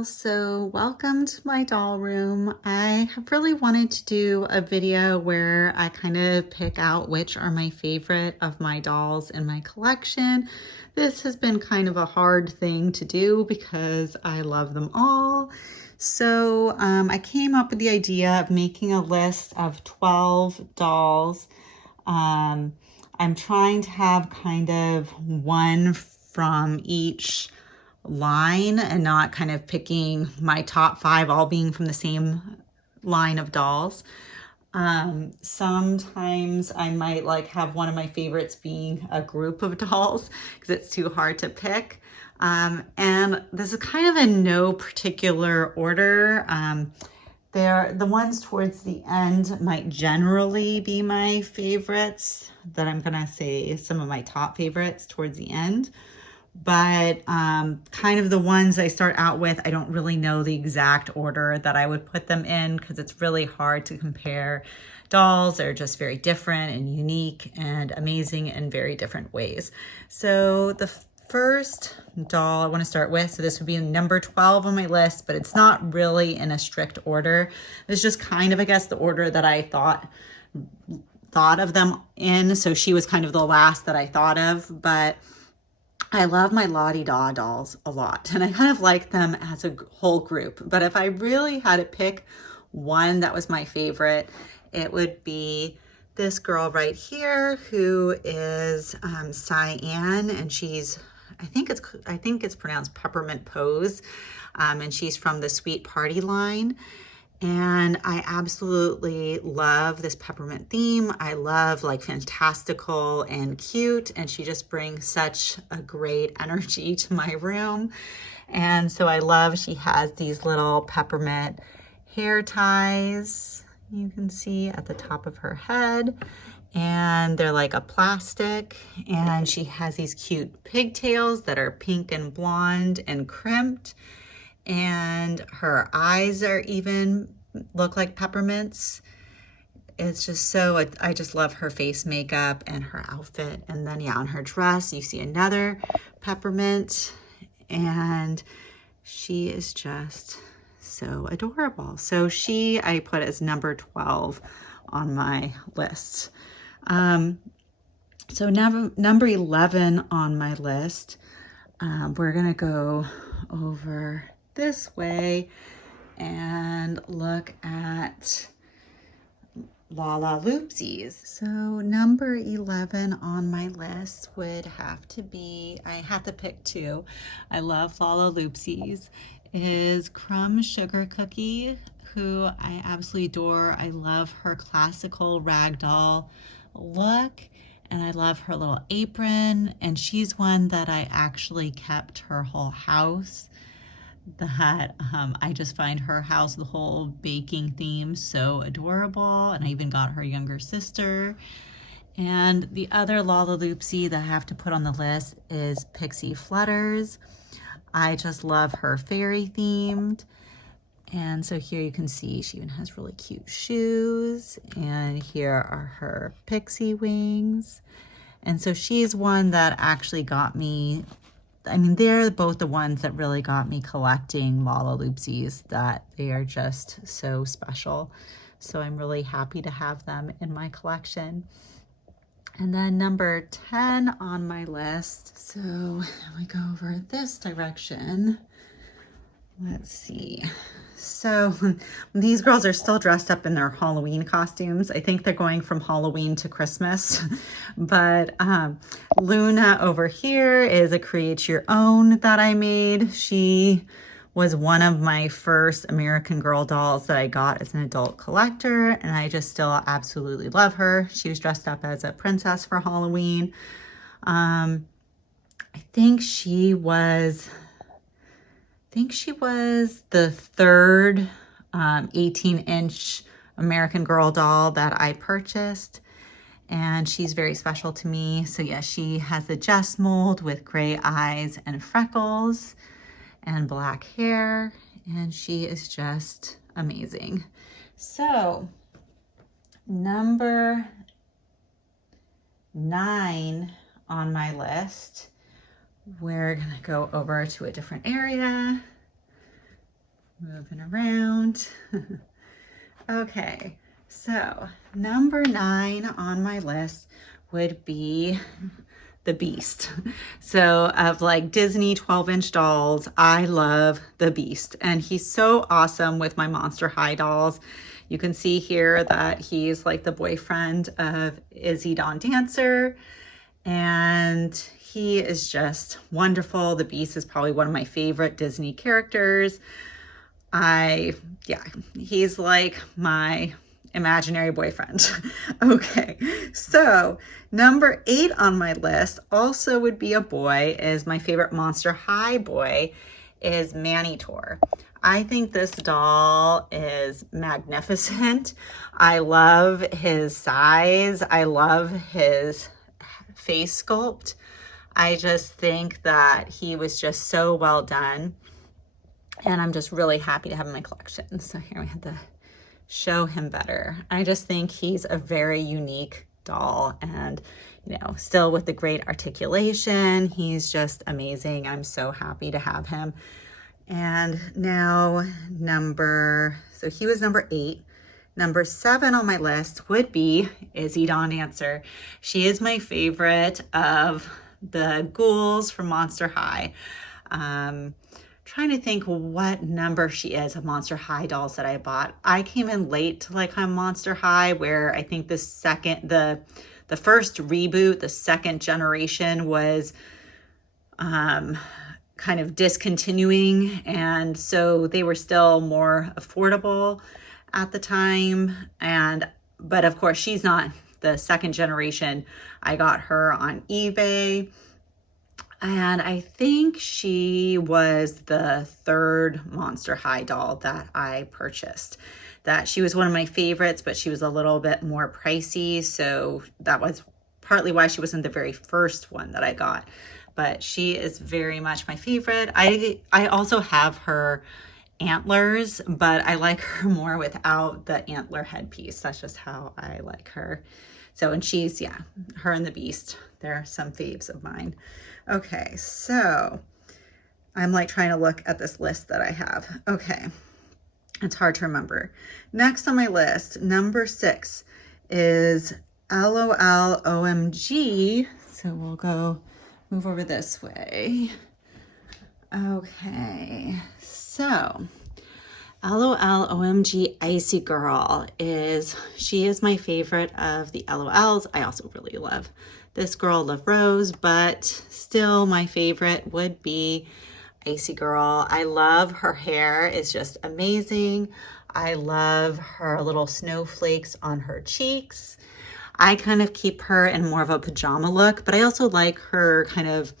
all, so welcome to my doll room. I have really wanted to do a video where I kind of pick out which are my favorite of my dolls in my collection. This has been kind of a hard thing to do because I love them all. So I came up with the idea of making a list of 12 dolls. I'm trying to have kind of one from each line and not kind of picking my top 5 all being from the same line of dolls. Sometimes I might like have one of my favorites being a group of dolls because it's too hard to pick. And this is kind of in no particular order. The ones towards the end might generally be my favorites, that I'm gonna say some of my top favorites towards the end. But kind of the ones I start out with, I don't really know the exact order that I would put them in because it's really hard to compare dolls. They're just very different and unique and amazing in very different ways. So the first doll I want to start with, so this would be number 12 on my list, but it's not really in a strict order. It's just kind of, I guess, the order that I thought of them in. So she was kind of the last that I thought of, but I love my Lottie-Da dolls a lot, and I kind of like them as a whole group. But if I really had to pick one that was my favorite, it would be this girl right here who is Cyan, and she's, I think it's pronounced Peppermint Pose, and she's from the Sweet Party line. And I absolutely love this peppermint theme. I love like fantastical and cute, and she just brings such a great energy to my room. And so I love, she has these little peppermint hair ties you can see at the top of her head, and they're like a plastic, and she has these cute pigtails that are pink and blonde and crimped. And her eyes are even look like peppermints. It's just so, I just love her face makeup and her outfit. And then yeah, on her dress, you see another peppermint, and she is just so adorable. So she, I put as number 12 on my list. So number 11 on my list, we're gonna go over this way and look at Lalaloopsies. So number 11 on my list would have to be, I have to pick two. I love Lalaloopsies, is Crumb Sugar Cookie, who I absolutely adore. I love her classical ragdoll look, and I love her little apron, and she's one that I actually kept her whole house. That I just find her house, the whole baking theme, so adorable, and I even got her younger sister. And the other Lalaloopsy that I have to put on the list is Pixie Flutters. I just love her fairy themed. And so here you can see she even has really cute shoes, and here are her pixie wings. And so she's one that actually got me, I mean, they're both the ones that really got me collecting Lalaloopsies, that they are just so special. So I'm really happy to have them in my collection. And then number 10 on my list, so we go over this direction. Let's see. So these girls are still dressed up in their Halloween costumes. I think they're going from Halloween to Christmas. But Luna over here is a create your own that I made. She was one of my first American Girl dolls that I got as an adult collector, and I just still absolutely love her. She was dressed up as a princess for Halloween. I think she was the third 18-inch American Girl doll that I purchased, and she's very special to me. So yeah, she has the Jess mold with gray eyes and freckles and black hair, and she is just amazing. So number 9 on my list, we're gonna go over to a different area. moving around. Okay, so number 9 on my list would be the Beast. So of like Disney 12-inch dolls, I love the Beast, and he's so awesome with my Monster High dolls. You can see here that he's like the boyfriend of Izzy Dawn Dancer, and he is just wonderful. The Beast is probably one of my favorite Disney characters. Yeah, he's like my imaginary boyfriend. Okay, so number 8 on my list also would be a boy, is my favorite Monster High boy is Manitor. I think this doll is magnificent. I love his size. I love his face sculpt. I just think that he was just so well done, and I'm just really happy to have him in my collection. So here we have to show him better. I just think he's a very unique doll, and you know, still with the great articulation, he's just amazing. I'm so happy to have him. And now so he was number 8. Number 7 on my list would be Izzy Dawn Dancer. She is my favorite of the ghouls from Monster High. Trying to think what number she is of Monster High dolls that I bought. I came in late to like Monster High, where I think the first reboot, the second generation, was kind of discontinuing, and so they were still more affordable at the time. But of course, she's not the second generation. I got her on eBay, and I think she was the 3rd Monster High doll that I purchased. That she was one of my favorites, but she was a little bit more pricey, so that was partly why she wasn't the very first one that I got. But she is very much my favorite. I also have her antlers, but I like her more without the antler headpiece. That's just how I like her. So, and she's, yeah, her and the Beast, they're some faves of mine. Okay, so I'm like trying to look at this list that I have. Okay, it's hard to remember. Next on my list, number 6 is LOLOMG. So we'll move over this way. Okay, so LOLOMG Icy Girl she is my favorite of the LOLs. I also really love this girl, Love Rose, but still my favorite would be Icy Girl. I love her hair. It's just amazing. I love her little snowflakes on her cheeks. I kind of keep her in more of a pajama look, but I also like her kind of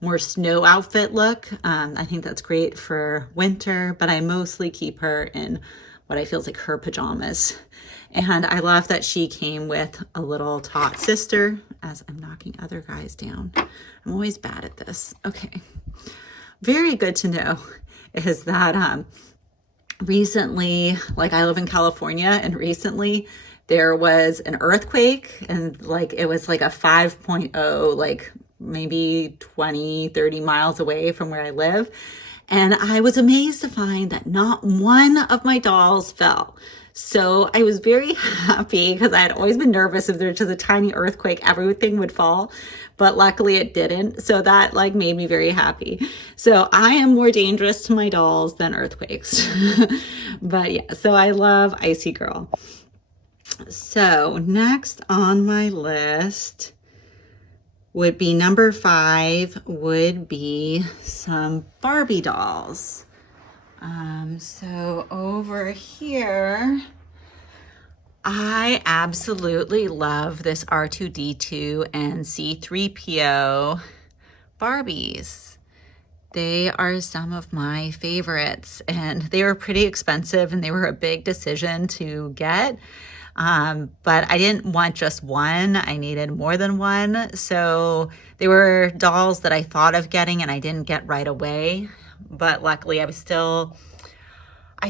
more snow outfit look. I think that's great for winter, but I mostly keep her in what I feel is like her pajamas. And I love that she came with a little tot sister, as I'm knocking other guys down. I'm always bad at this. Okay. Very good to know is that recently, like I live in California, and recently there was an earthquake, and like it was like a 5.0, like maybe 20, 30 miles away from where I live. And I was amazed to find that not one of my dolls fell. So I was very happy, because I had always been nervous if there was just a tiny earthquake, everything would fall. But luckily it didn't. So that like made me very happy. So I am more dangerous to my dolls than earthquakes. But yeah, so I love Icy Girl. So next on my list would be number 5, would be some Barbie dolls. So over here, I absolutely love this R2-D2 and C-3PO Barbies. They are some of my favorites, and they were pretty expensive, and they were a big decision to get. But I didn't want just one. I needed more than one. So they were dolls that I thought of getting and I didn't get right away. But luckily I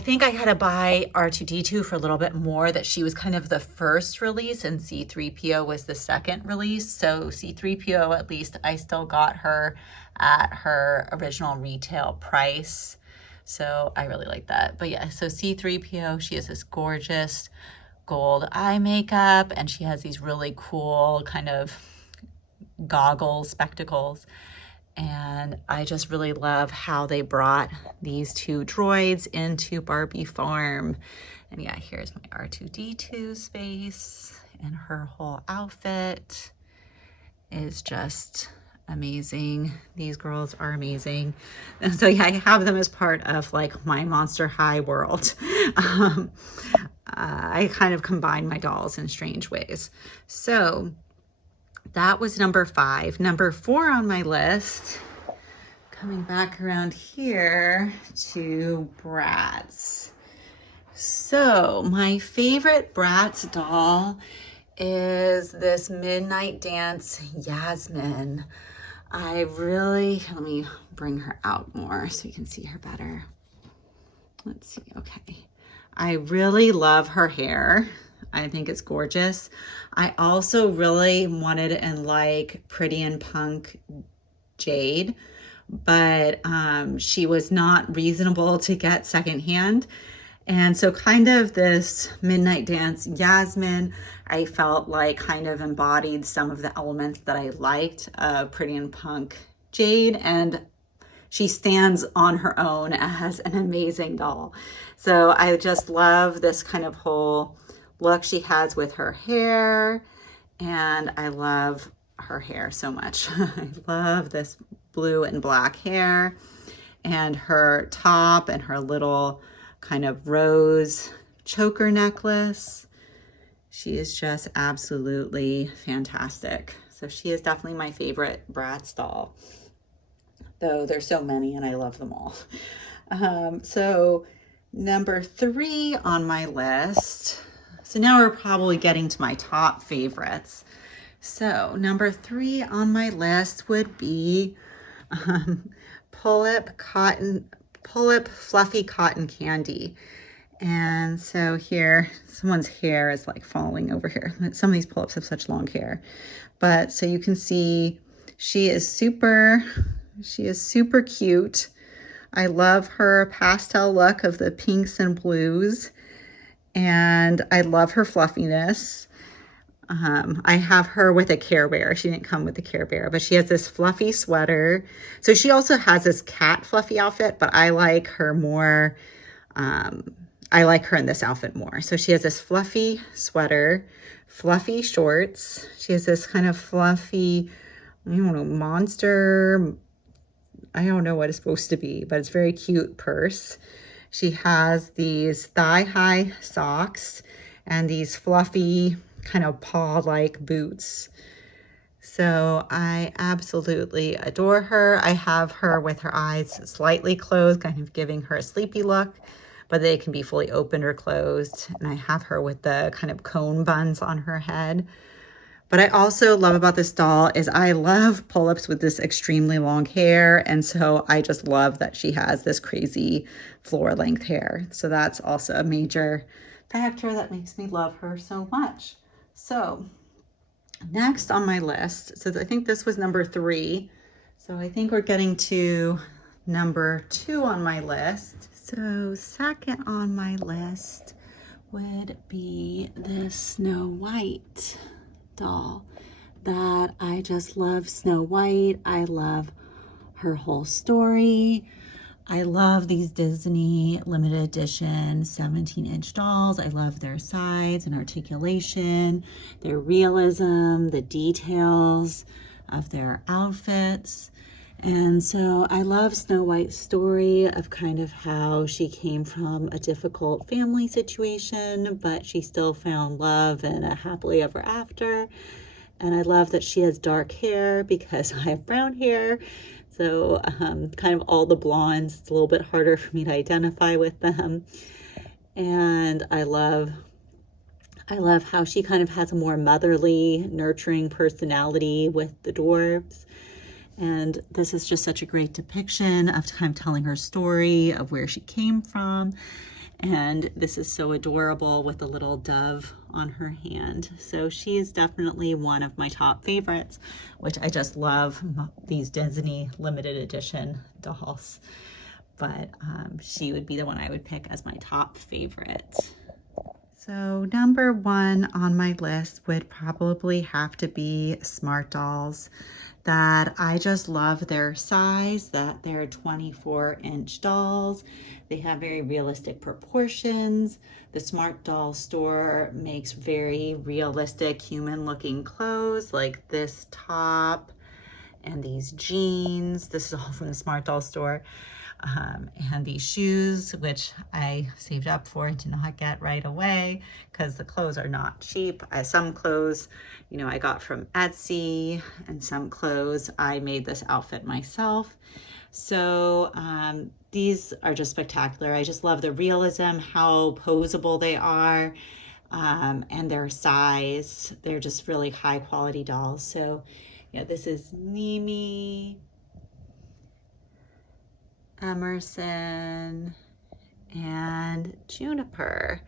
think I had to buy R2-D2 for a little bit more, that she was kind of the first release and C-3PO was the second release. So C-3PO, at least I still got her at her original retail price. So I really like that. But yeah, so C-3PO, she has this gorgeous gold eye makeup, and she has these really cool kind of goggles, spectacles. And I just really love how they brought these two droids into Barbie form. And yeah, here's my R2-D2 space, and her whole outfit is just amazing. These girls are amazing. And so yeah, I have them as part of like my Monster High world. I kind of combine my dolls in strange ways. So that was number 5. Number 4 on my list, coming back around here to Bratz. So my favorite Bratz doll is this Midnight Dance Yasmin. Let me bring her out more so you can see her better. Let's see, okay. I really love her hair. I think it's gorgeous. I also really wanted in like Pretty and Punk Jade, but she was not reasonable to get secondhand. And so kind of this Midnight Dance Yasmin, I felt like kind of embodied some of the elements that I liked of Pretty and Punk Jade, and she stands on her own as an amazing doll. So I just love this kind of whole look she has with her hair, and I love her hair so much. I love this blue and black hair, and her top, and her little kind of rose choker necklace. She is just absolutely fantastic. So she is definitely my favorite Bratz doll, though there's so many and I love them all. So number 3 on my list. So now we're probably getting to my top favorites. So number 3 on my list would be Pullip Fluffy Cotton Candy. And so here, someone's hair is like falling over here. Some of these Pullips have such long hair. But so you can see she is super cute. I love her pastel look of the pinks and blues. And I love her fluffiness. I have her with a Care Bear. She didn't come with the Care Bear, but she has this fluffy sweater. So she also has this cat fluffy outfit, but I like her more. I like her in this outfit more. So she has this fluffy sweater, fluffy shorts. She has this kind of fluffy, I don't know, monster. I don't know what it's supposed to be, but it's very cute purse. She has these thigh-high socks and these fluffy kind of paw-like boots. So I absolutely adore her. I have her with her eyes slightly closed, kind of giving her a sleepy look, but they can be fully opened or closed. And I have her with the kind of cone buns on her head. But I also love about this doll is I love Pullips with this extremely long hair. And so I just love that she has this crazy floor length hair. So that's also a major factor that makes me love her so much. So next on my list, so I think this was number 3. So I think we're getting to number 2 on my list. So second on my list would be this Snow White doll that I just love. Snow White. I love her whole story. I love these Disney limited edition 17-inch dolls. I love their size and articulation, their realism, the details of their outfits. And so I love Snow White's story of kind of how she came from a difficult family situation, but she still found love and a happily ever after. And I love that she has dark hair because I have brown hair. So kind of all the blondes, it's a little bit harder for me to identify with them. And I love how she kind of has a more motherly, nurturing personality with the dwarves. And this is just such a great depiction of kind of telling her story of where she came from. And this is so adorable with the little dove on her hand. So she is definitely one of my top favorites, which I just love these Disney limited edition dolls. but she would be the one I would pick as my top favorite. So number one on my list would probably have to be Smart Dolls, that I just love their size, that they're 24-inch dolls. They have very realistic proportions. The Smart Doll store makes very realistic human looking clothes like this top and these jeans. This is all from the Smart Doll store. And these shoes, which I saved up for and did not get right away because the clothes are not cheap. Some clothes, you know, I got from Etsy, and some clothes I made this outfit myself. So these are just spectacular. I just love the realism, how posable they are, and their size. They're just really high quality dolls. So yeah, this is Mimi, Emerson, and Juniper.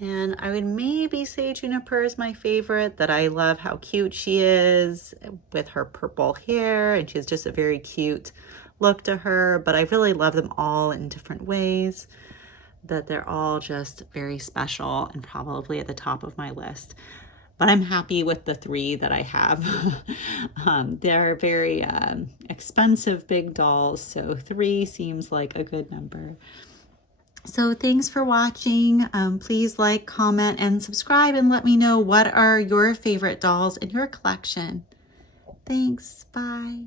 And I would maybe say Juniper is my favorite, that I love how cute she is with her purple hair, and she has just a very cute look to her. But I really love them all in different ways, that they're all just very special and probably at the top of my list. But I'm happy with the three that I have. They're very expensive big dolls, so 3 seems like a good number. So thanks for watching. Please like, comment, and subscribe, and let me know what are your favorite dolls in your collection. Thanks, bye.